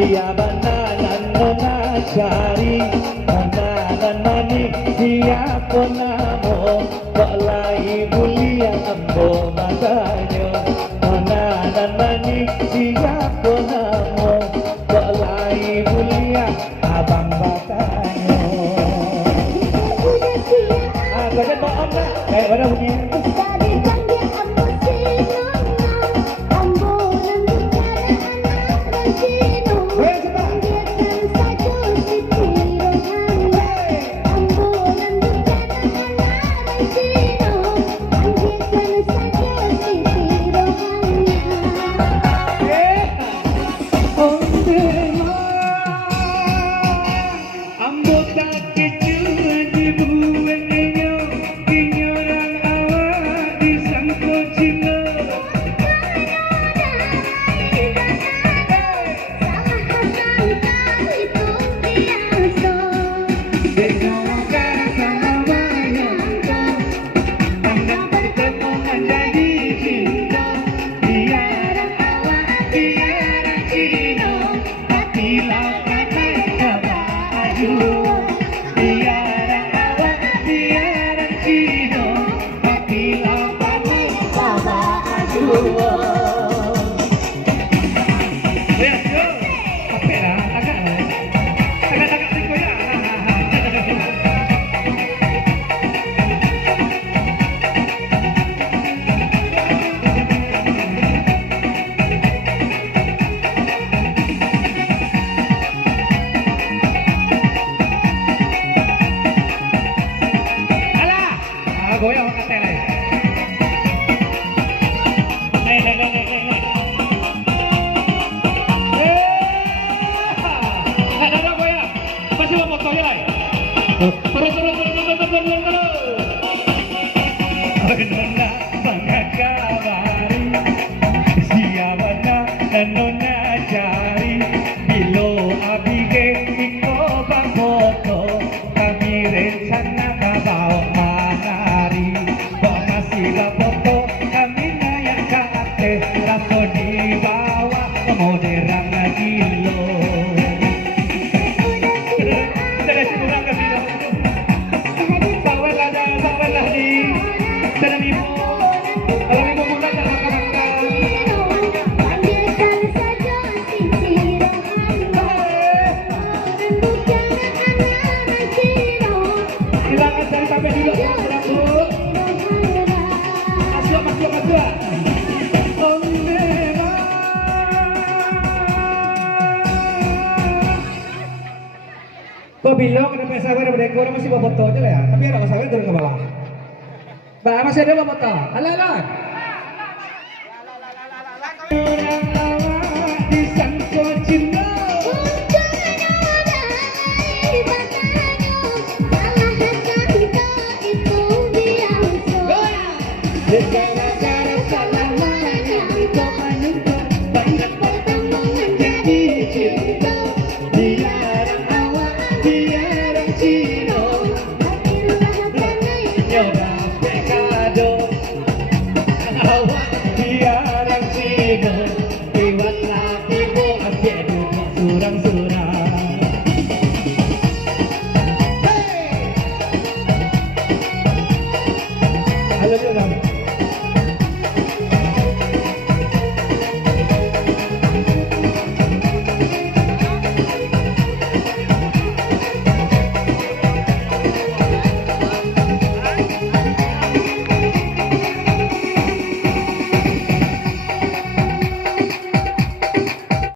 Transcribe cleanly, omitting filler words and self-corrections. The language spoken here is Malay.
dia bananan menasari bananan manik siapa namo kok lai mulia ambo matanya bananan manik siapa namo kok lai mulia abang batanya kau jangan bohong tak kayak mana bunyi goyang ke tele. Ada goyang. Pasti mau motornya lah. Terus. Nona bangga kabari, siapa nona cari, bilo abige iko bang foto, kami rencana kabau manari, masih foto kami naik kate, raso di bawah modern gilo. Kita kasih kurang ke bilo. Sawarlah di dalam ibu. Kalau ibu muda jangan makan. Silakan cari sampai dulu. Masuk. Kok bilang kenapa sabar daripada ekor masih bawa foto aja lah ya. Tapi ada sabar turun ke bawah. Mbak masih ada bawa foto. Halo. Disangko cinta. Halo,